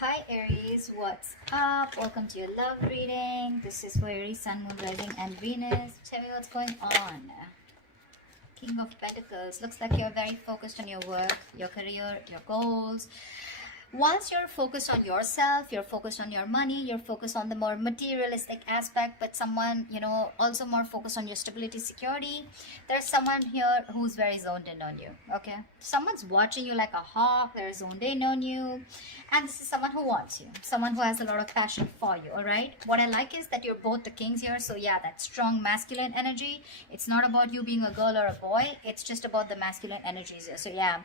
Hi Aries, what's up? Welcome to your love reading. This is for Aries, Sun, Moon, Rising and Venus. Tell me what's going on. King of Pentacles. Looks like you're very focused on your work, your career, your goals. Once you're focused on yourself, you're focused on your money, you're focused on the more materialistic aspect, but someone, also more focused on your stability, security. There's someone here who's very zoned in on you, okay? Someone's watching you like a hawk, they're zoned in on you. And this is someone who wants you, someone who has a lot of passion for you, all right? What I like is that you're both the kings here. So yeah, that strong masculine energy. It's not about you being a girl or a boy. It's just about the masculine energies here. So yeah,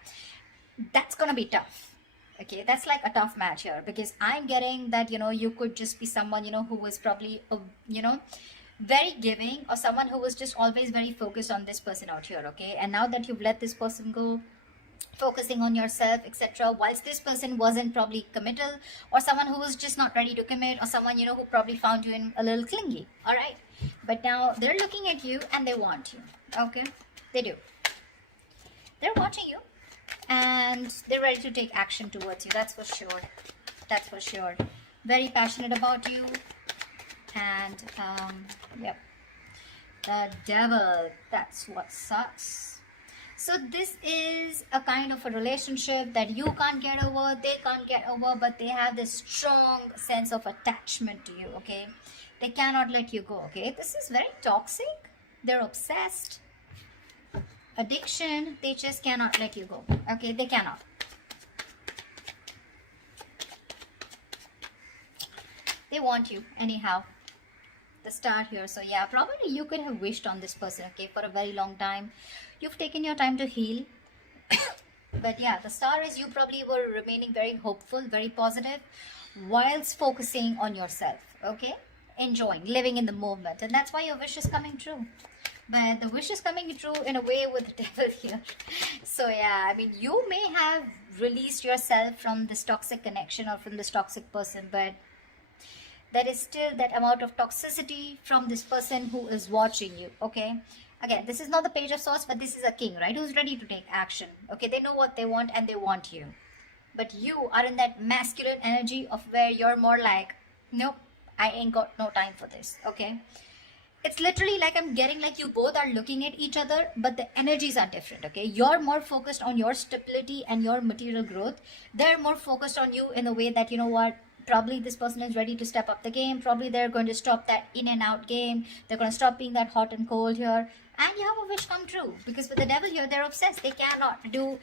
that's gonna be tough. Okay, that's like a tough match here, because I'm getting that, you could just be someone, who was probably, very giving, or someone who was just always very focused on this person out here, okay? And now that you've let this person go, focusing on yourself, etc., whilst this person wasn't probably committal, or someone who was just not ready to commit, or someone, who probably found you in a little clingy, all right? But now they're looking at you and they want you, okay? They do. They're watching you and they're ready to take action towards you. That's for sure. That's for sure. Very passionate about you. And yep, the devil, that's what sucks. So this is a kind of a relationship that you can't get over, they can't get over, but they have this strong sense of attachment to you, okay? They cannot let you go, okay? This is very toxic. They're obsessed. Addiction, they just cannot let you go, okay? They cannot. They want you anyhow. The star here. So yeah, probably you could have wished on this person, okay, for a very long time. You've taken your time to heal. But yeah, the star is you probably were remaining very hopeful, very positive, whilst focusing on yourself, okay? Enjoying, living in the moment. And that's why your wish is coming true. But the wish is coming true in a way with the devil here. So yeah, I mean, you may have released yourself from this toxic connection or from this toxic person, but there is still that amount of toxicity from this person who is watching you, okay? Again, this is not the Page of Swords, but this is a king, right? Who's ready to take action, okay? They know what they want and they want you. But you are in that masculine energy of where you're more like, nope, I ain't got no time for this, okay? It's literally like I'm getting like you both are looking at each other, but the energies are different, okay? You're more focused on your stability and your material growth. They're more focused on you in a way that, you know what, probably this person is ready to step up the game. Probably they're going to stop that in and out game. They're going to stop being that hot and cold here. And you have a wish come true. Because with the devil here, they're obsessed. They cannot do,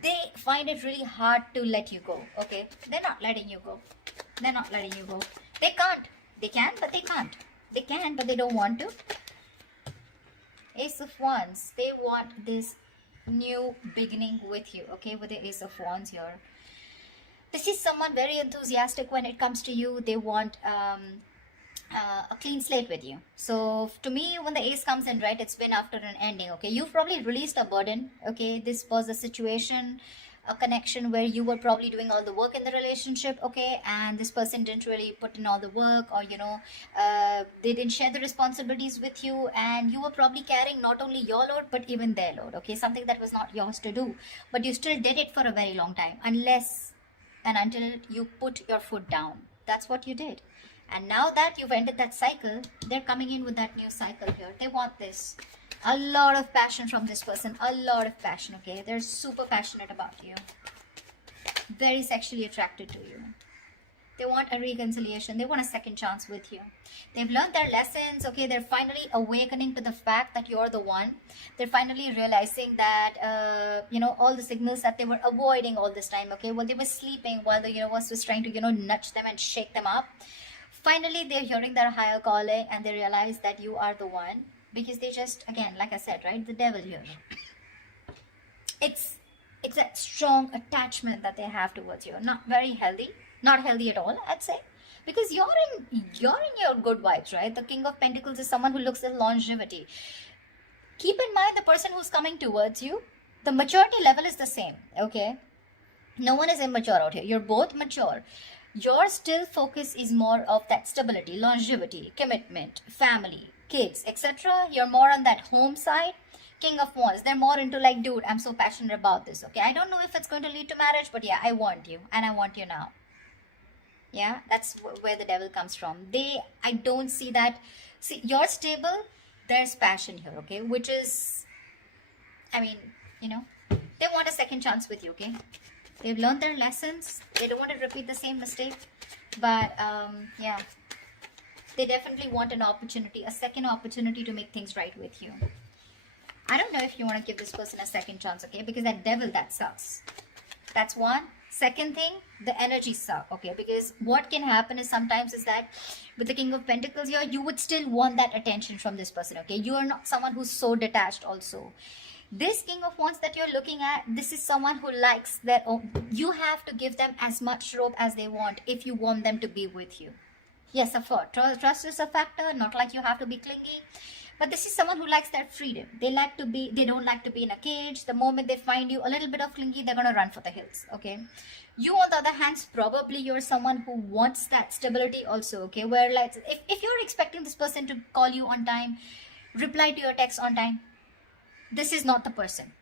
they find it really hard to let you go, okay? They're not letting you go. They're not letting you go. They can't. They can, but they can't. They can, but they don't want to. Ace of Wands. They want this new beginning with you, okay? With the Ace of Wands here. This is someone very enthusiastic when it comes to you. They want a clean slate with you. So to me, when the ace comes in, right, it's been after an ending, okay? You've probably released a burden, okay? This was a situation, a connection where you were probably doing all the work in the relationship, okay? And this person didn't really put in all the work, or, they didn't share the responsibilities with you. And you were probably carrying not only your load, but even their load, okay? Something that was not yours to do. But you still did it for a very long time, unless and until you put your foot down. That's what you did. And now that you've ended that cycle, they're coming in with that new cycle here. They want this. A lot of passion from this person. A lot of passion, okay? They're super passionate about you. Very sexually attracted to you. They want a reconciliation. They want a second chance with you. They've learned their lessons, okay? They're finally awakening to the fact that you're the one. They're finally realizing that, all the signals that they were avoiding all this time, okay? Well, they were sleeping while the universe was trying to, nudge them and shake them up. Finally, they're hearing their higher calling and they realize that you are the one. Because they just, again, like I said, right? The devil here. It's that strong attachment that they have towards you. Not very healthy. Not healthy at all, I'd say, because you're in your good vibes, right? The King of Pentacles is someone who looks at longevity. Keep in mind the person who's coming towards you, the maturity level is the same, okay? No one is immature out here. You're both mature. Your still focus is more of that stability, longevity, commitment, family, kids, etc. You're more on that home side. King of Wands, they're more into like, dude, I'm so passionate about this, okay? I don't know if it's going to lead to marriage, but yeah, I want you, and I want you now. Yeah, that's where the devil comes from. I don't see that. See, you're stable, there's passion here, okay? Which is, I mean, you know, they want a second chance with you, okay? They've learned their lessons. They don't want to repeat the same mistake. But, yeah, they definitely want an opportunity, a second opportunity to make things right with you. I don't know if you want to give this person a second chance, okay? Because that devil, that sucks. That's one. Second thing, the energy suck, okay? Because what can happen is sometimes is that with the King of Pentacles here, you would still want that attention from this person, okay? You are not someone who's so detached also. This King of Wands that you're looking at, this is someone who likes their own. You have to give them as much rope as they want if you want them to be with you. Yes, of course, trust is a factor, not like you have to be clingy. But this is someone who likes their freedom. They don't like to be in a cage. The moment they find you a little bit of clingy, they're going to run for the hills, okay? You, on the other hand, probably you're someone who wants that stability also, okay? Where, like, if you're expecting this person to call you on time, reply to your text on time, this is not the person.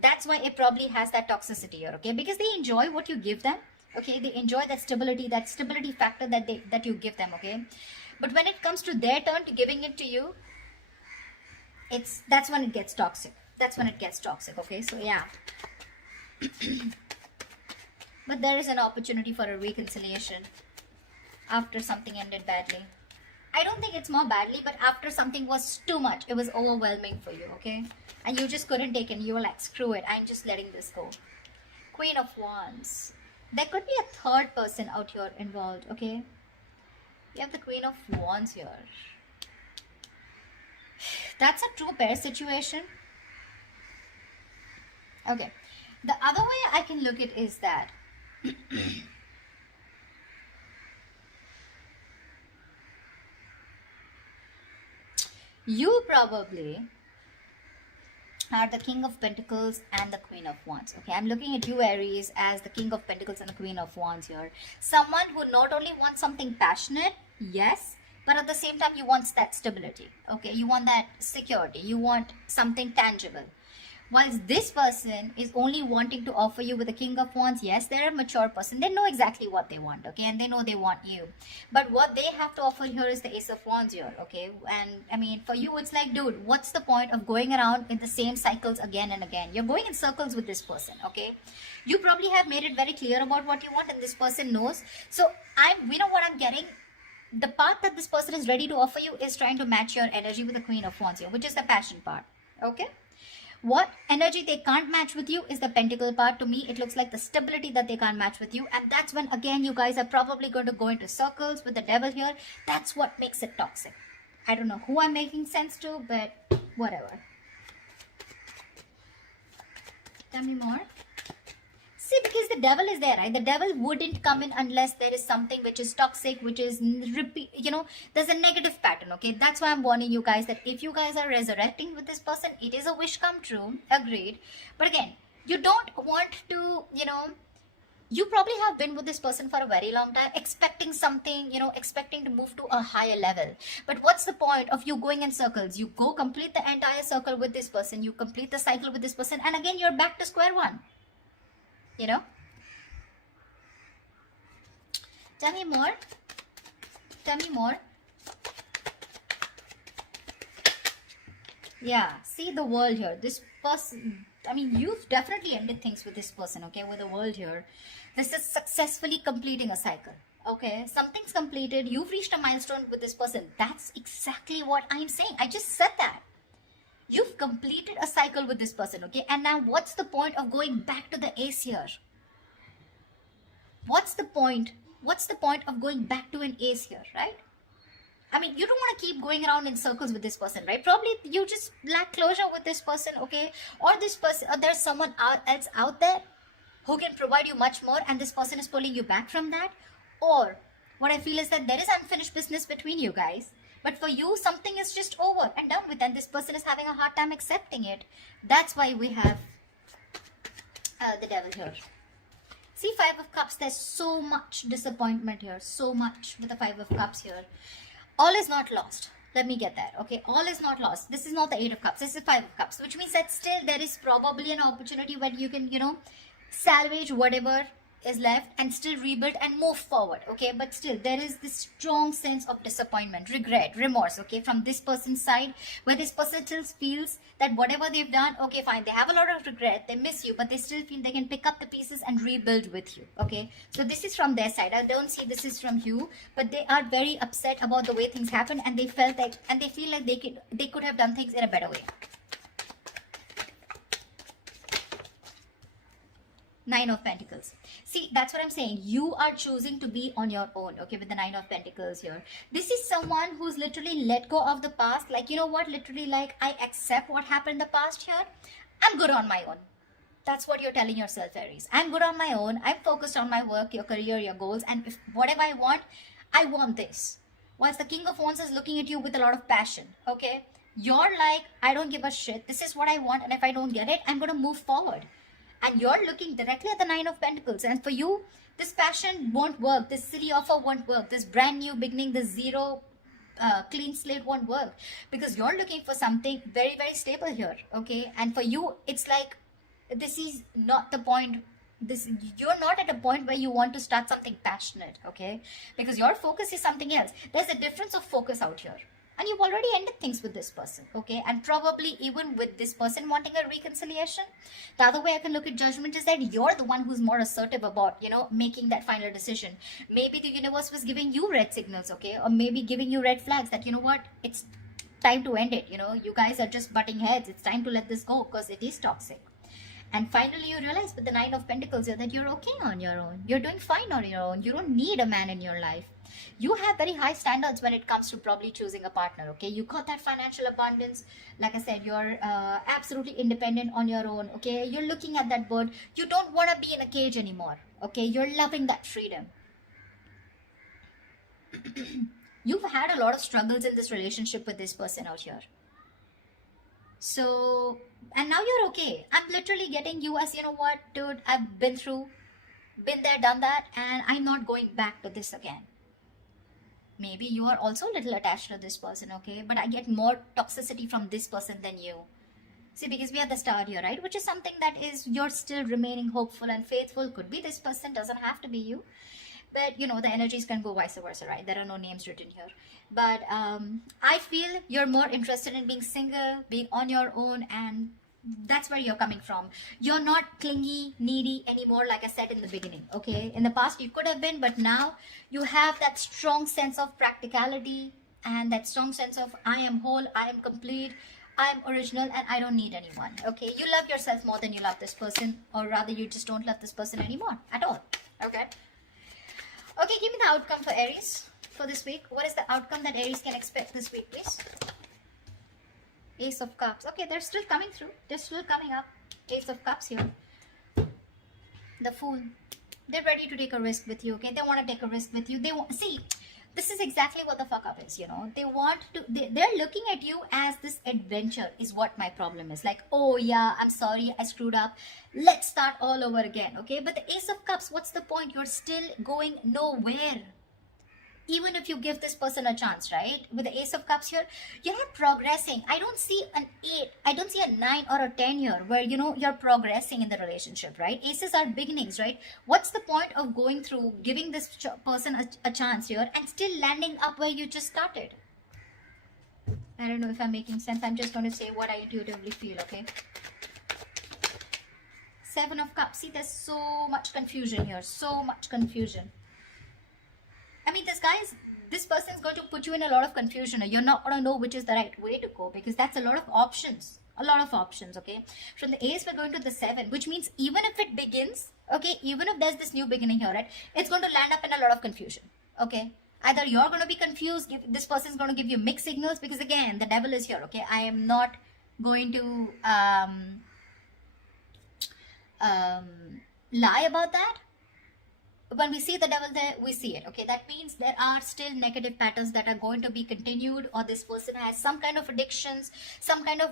That's why it probably has that toxicity here, okay? Because they enjoy what you give them, okay? They enjoy that stability factor that you give them, okay? But when it comes to their turn to giving it to you, that's when it gets toxic. That's when it gets toxic, okay? So yeah. But there is an opportunity for a reconciliation after something ended badly. I don't think it's more badly, but after something was too much, it was overwhelming for you, okay? And you just couldn't take it. You were like, screw it, I'm just letting this go. Queen of Wands. There could be a third person out here involved, okay? You have the Queen of Wands here. That's a true pair situation. Okay. The other way I can look at it is that you probably are the King of Pentacles and the Queen of Wands. Okay, I'm looking at you, Aries, as the King of Pentacles and the Queen of Wands here. Someone who not only wants something passionate, yes, but at the same time, you want that stability, okay? You want that security. You want something tangible. Whilst this person is only wanting to offer you with the King of Wands, yes, they're a mature person. They know exactly what they want, okay? And they know they want you. But what they have to offer here is the Ace of Wands here, okay? And, I mean, for you, it's like, dude, what's the point of going around in the same cycles again and again? You're going in circles with this person, okay? You probably have made it very clear about what you want, and this person knows. So, we know what I'm getting. The part that this person is ready to offer you is trying to match your energy with the Queen of Wands here, which is the passion part, okay? What energy they can't match with you is the pentacle part. To me, it looks like the stability that they can't match with you. And that's when, again, you guys are probably going to go into circles with the devil here. That's what makes it toxic. I don't know who I'm making sense to, but whatever. Tell me more. See, because the devil is there, right? The devil wouldn't come in unless there is something which is toxic, which is, there's a negative pattern, okay? That's why I'm warning you guys that if you guys are resurrecting with this person, it is a wish come true, agreed. But again, you don't want to, you probably have been with this person for a very long time, expecting something, expecting to move to a higher level. But what's the point of you going in circles? You go complete the entire circle with this person, you complete the cycle with this person, and again, you're back to square one. Tell me more. Tell me more. Yeah, see the world here. This person, I mean, you've definitely ended things with this person, okay, with the world here. This is successfully completing a cycle, okay? Something's completed. You've reached a milestone with this person. That's exactly what I'm saying. I just said that. You've completed a cycle with this person, okay? And now what's the point of going back to the ace here? What's the point? What's the point of going back to an ace here, right? I mean, you don't want to keep going around in circles with this person, right? Probably you just lack closure with this person, okay? Or this person, or there's someone else out there who can provide you much more, and this person is pulling you back from that. Or what I feel is that there is unfinished business between you guys. But for you, something is just over and done with, and this person is having a hard time accepting it. That's why we have the devil here. See, Five of Cups, there's so much disappointment here. So much with the Five of Cups here. All is not lost. Let me get that, okay? All is not lost. This is not the Eight of Cups. This is Five of Cups, which means that still there is probably an opportunity where you can, salvage whatever is left and still rebuild and move forward, okay? But still there is this strong sense of disappointment, regret, remorse, okay, from this person's side, where this person still feels that whatever they've done, okay, fine, they have a lot of regret, they miss you, but they still feel they can pick up the pieces and rebuild with you, okay? So this is from their side. I don't see this is from you, but they are very upset about the way things happen, and they felt like, and they feel like they could have done things in a better way. Nine of Pentacles. See, that's what I'm saying. You are choosing to be on your own, okay, with the Nine of Pentacles here. This is someone who's literally let go of the past. Like, you know what, literally, like, I accept what happened in the past here. I'm good on my own. That's what you're telling yourself, Aries. I'm good on my own. I'm focused on my work, your career, your goals, and if whatever I want this. Whilst the King of Wands is looking at you with a lot of passion, okay? You're like, I don't give a shit. This is what I want, and if I don't get it, I'm going to move forward. And you're looking directly at the Nine of Pentacles. And for you, this passion won't work. This silly offer won't work. This brand new beginning, this zero clean slate won't work. Because you're looking for something very, very stable here. Okay. And for you, it's like, this is not the point. You're not at a point where you want to start something passionate. Okay. Because your focus is something else. There's a difference of focus out here. And you've already ended things with this person, okay? And probably even with this person wanting a reconciliation. The other way I can look at Judgment is that you're the one who's more assertive about, you know, making that final decision. Maybe the universe was giving you red signals, okay? Or maybe giving you red flags that, you know what, it's time to end it, you know? You guys are just butting heads. It's time to let this go because it is toxic. And finally, you realize with the Nine of Pentacles here that you're okay on your own. You're doing fine on your own. You don't need a man in your life. You have very high standards when it comes to probably choosing a partner, okay? You got that financial abundance. Like I said, you're absolutely independent on your own, okay? You're looking at that bird. You don't want to be in a cage anymore, okay? You're loving that freedom. You've had a lot of struggles in this relationship with this person out here. So, and now you're okay. I'm literally getting you as, you know what, dude, I've been there, done that, and I'm not going back to this again. Maybe you are also a little attached to this person, okay? But I get more toxicity from this person than you. See, because we are the star here, right? Which is something that is, you're still remaining hopeful and faithful. Could be this person, doesn't have to be you. But, you know, the energies can go vice versa, right? There are no names written here. But I feel you're more interested in being single, being on your own, and that's where you're coming from. You're not clingy, needy anymore, like I said in the beginning, okay? In the past, you could have been, but now you have that strong sense of practicality and that strong sense of I am whole, I am complete, I am original, and I don't need anyone, okay? You love yourself more than you love this person, or rather you just don't love this person anymore at all, okay? Okay, give me the outcome for Aries for this week. What is the outcome that Aries can expect this week, please? Ace of Cups. Okay, they're still coming through. They're still coming up. Ace of Cups here. The Fool. They're ready to take a risk with you, okay? They want to take a risk with you. They want, see, this is exactly what the fuck up is, you know? They want to, they're looking at you as this adventure is what my problem is. Like, oh yeah, I'm sorry, I screwed up. Let's start all over again, okay? But the Ace of Cups, what's the point? You're still going nowhere. Even if you give this person a chance, right? With the Ace of Cups here, you're not progressing. I don't see an 8. I don't see a 9 or a 10 here where, you know, you're progressing in the relationship, right? Aces are beginnings, right? What's the point of going through, giving this person a chance here and still landing up where you just started? I don't know if I'm making sense. I'm just going to say what I intuitively feel, okay? Seven of Cups. See, there's so much confusion here. So much confusion. I mean, this person is going to put you in a lot of confusion. You're not going to know which is the right way to go because that's a lot of options. A lot of options, okay? From the Ace, we're going to the 7, which means even if it begins, okay, even if there's this new beginning here, right, it's going to land up in a lot of confusion, okay? Either you're going to be confused, this person's going to give you mixed signals because, again, the devil is here, okay? I am not going to lie about that. When we see the devil there, we see it, okay? That means there are still negative patterns that are going to be continued, or this person has some kind of addictions, some kind of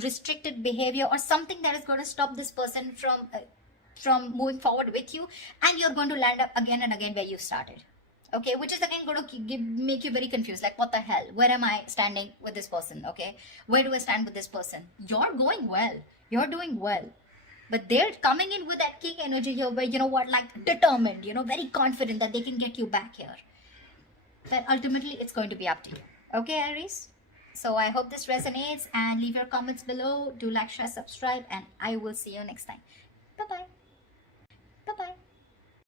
restricted behavior, or something that is going to stop this person from moving forward with you, and you're going to land up again and again where you started, okay? Which is again going to make you very confused, like what the hell? Where am I standing with this person, okay? Where do I stand with this person? You're going well. You're doing well. But they're coming in with that king energy here where, you know what, like determined, you know, very confident that they can get you back here. But ultimately, it's going to be up to you. Okay, Aries? So I hope this resonates, and leave your comments below. Do like, share, subscribe, and I will see you next time.